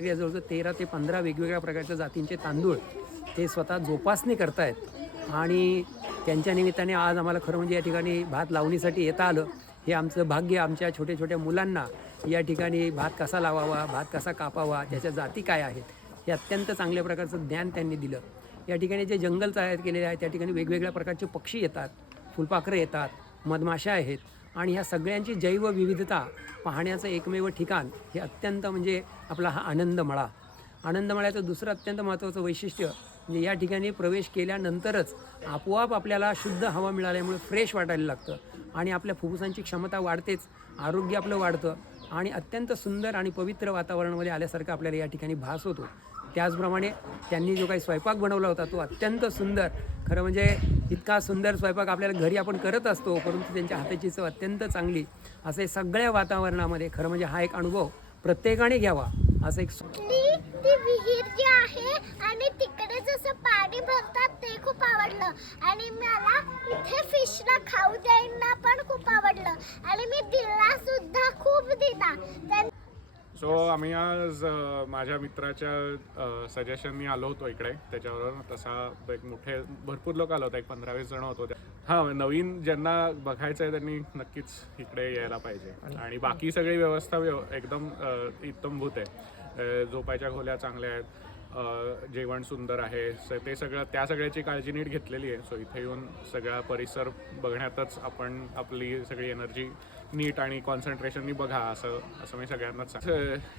जवळजवळ 13 ते 15 वेगवेगळ्या प्रकारच्या जातींचे तांदूळ ते स्वतः जोपासणी करतायत आणि त्यांच्या निमित्ताने आज आम्हाला खरं म्हणजे या ठिकाणी भात लावणीसाठी येता आलं. हे आमचं भाग्य. आमच्या छोट्या छोट्या मुलांना या ठिकाणी भात कसा लावावा, भात कसा कापावा, त्याच्या जाती काय आहेत हे अत्यंत चांगल्या प्रकारचं ज्ञान त्यांनी दिलं. या ठिकाणी जे जंगल तयार केलेले आहे त्या ठिकाणी वेगवेगळ्या प्रकारचे पक्षी येतात, फुलपाखरं येतात, मधमाशा आहेत आणि ह्या सगळ्यांची जैवविविधता पाहण्याचं एकमेव ठिकाण हे अत्यंत म्हणजे आपला हा आनंदमळा. आनंदमळ्याचं दुसरं अत्यंत महत्त्वाचं वैशिष्ट्य म्हणजे या ठिकाणी प्रवेश केल्यानंतरच आपोआप आपल्याला शुद्ध हवा मिळाल्यामुळे फ्रेश वाटायला लागतं आणि आपल्या फुफ्फुसांची क्षमता वाढतेच, आरोग्य आपलं वाढतं आणि अत्यंत सुंदर आणि पवित्र वातावरणामध्ये आल्यासारखं आपल्याला या ठिकाणी भास होतो. त्याचप्रमाणे त्यांनी जो काही स्वयंपाक बनवला होता तो अत्यंत सुंदर. खरं म्हणजे इतका सुंदर स्वयंपाक आपल्याला घरी आपण करत असतो, परंतु त्यांच्या हाताची चव अत्यंत चांगली. असे सगळ्या वातावरणामध्ये खरं म्हणजे हा एक अनुभव प्रत्येकाने घ्यावा असं एक ती विहीर जी आहे आणि तिकडे जसं पाणी भरतात ते खूप आवडलं आणि मला इथे फिशला खाऊ द्यायला पण खूप आवडलं आणि मी दिला सुद्धा खूप दिला. सो आम्ही आज माझ्या मित्राच्या सजेशननी आलो होतो इकडे. त्याच्यावर तसा एक भरपूर लोक आलो होतो, एक 15-20 जण होतो. हां, नवीन ज्यांना बघायचं आहे त्यांनी नक्कीच इकडे यायला पाहिजे. आणि बाकी सगळी व्यवस्था एकदम इत्तमभूत आहे. झोपायच्या खोल्या चांगल्या आहेत, जेवण सुंदर आहे. ते सगळं त्या सगळ्याची काळजी नीट घेतलेली आहे. सो इथे येऊन सगळा परिसर बघण्यातच आपण आपली सगळी एनर्जी नीट आणि कॉन्सन्ट्रेशननी बघा असं मी सगळ्यांनाच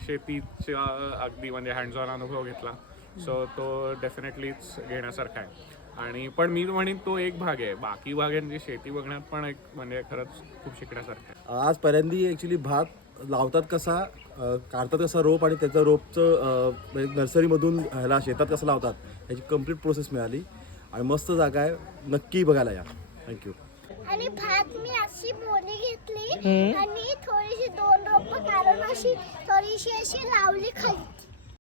शेतीचा अगदी म्हणजे हँड्स ऑन अनुभव घेतला. सो तो डेफिनेटलीच घेण्यासारखा आहे. आणि पण मी म्हणेन तो एक भाग आहे. बाकी भाग आहे म्हणजे शेती बघण्यात पण एक म्हणजे खरंच खूप शिकण्यासारखं आहे. आज पहिल्यांदा ॲक्च्युली भात लावतात कसा, काढतात कसा रोप आणि त्याचं रोपचं नर्सरीमधून ह्याला शेतात कसं लावतात ह्याची कम्प्लीट प्रोसेस मिळाली आणि मस्त जागा आहे. नक्की बघायला या. थँक्यू. आणि भात मी अशी मोनी घेतली आणि थोडीशी 2 रोपं काढून अशी थोडीशी अशी लावली खाली